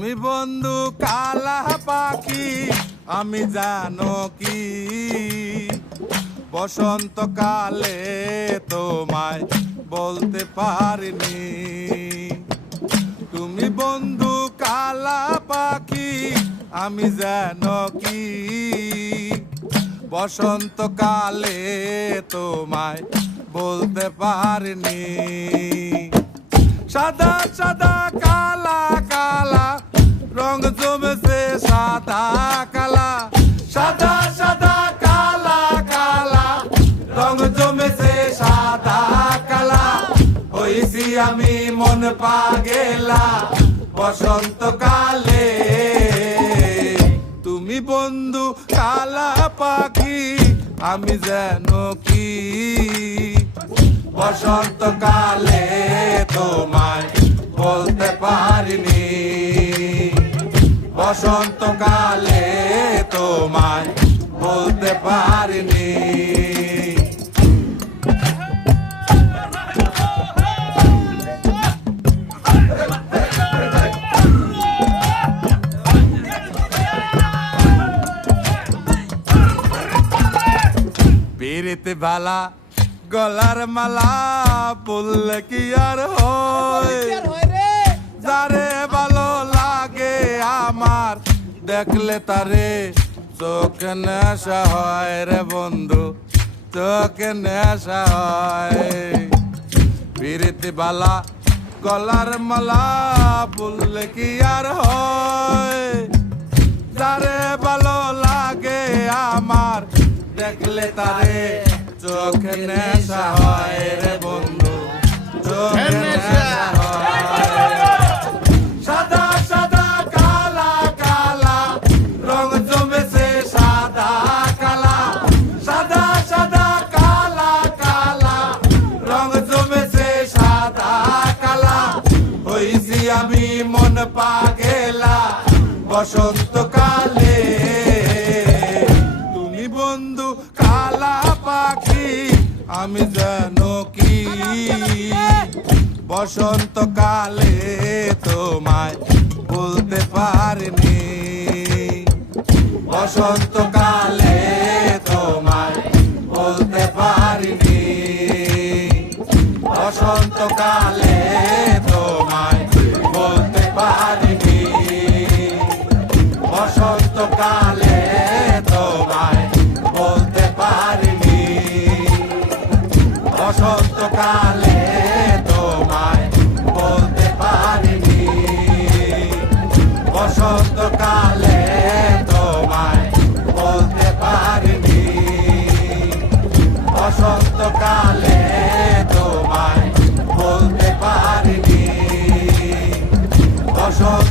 তুমি বন্ধু কালা পাখি আমি জানো কি বসন্তকালে তোমায় বলতে পারিনি। তুমি বন্ধু কালা পাখি আমি জানো কি বসন্তকালে তোমায় বলতে পারিনি। সাদা সাদা কালা কালা রং জমেছে সাদা কালা, সাদা সাদা কালা কালা রং জমেছে সাদা কালা। হইছি আমি মন পাগেলা বসন্তকালে। তুমি বন্ধু কালা পাখি আমি জানো কি বসন্তকালে তোমায় বলতে পারিনি। বসন্তকালে তোমায় বলতে পারিনি। পিরিতে ভালা গলার মালা বললে কি আর হয়, যারে ভালো লাগে আমার দেখলে তারে চোখে নেশা হয় রে বন্ধু, চোখে নেশা হয়। পিরিতে ভালা গলার মালা বললে কি আর হয়, যারে ভালো লাগে আমার দেখলে তারে চোখে নেশা হয় রে বন্ধু, চোখে নেশা হয়। সাদা সাদা কালা কালা রং জমেছে সাদা কালা, সাদা সাদা কালা কালা রং জমেছে সাদা কালা। হইছি আমি মন পাগেলা বসন্তকালে। তুমি বন্ধু কালা পাখি আমি জানো কি বসন্তকালে তোমায় বলতে পারিনি। বসন্তকালে তোমায় বলতে পারিনি। বসন্তকালে তোমায় বলতে পারিনি। বসন্তকালে তোমায় বলতে পারিনি। বসন্তকালে তোমায় বলতে পারিনি। বসন্তকালে তোমায় বলতে পারিনি। বসন্তকালে তোমায় বলতে পারিনি। বসন্ত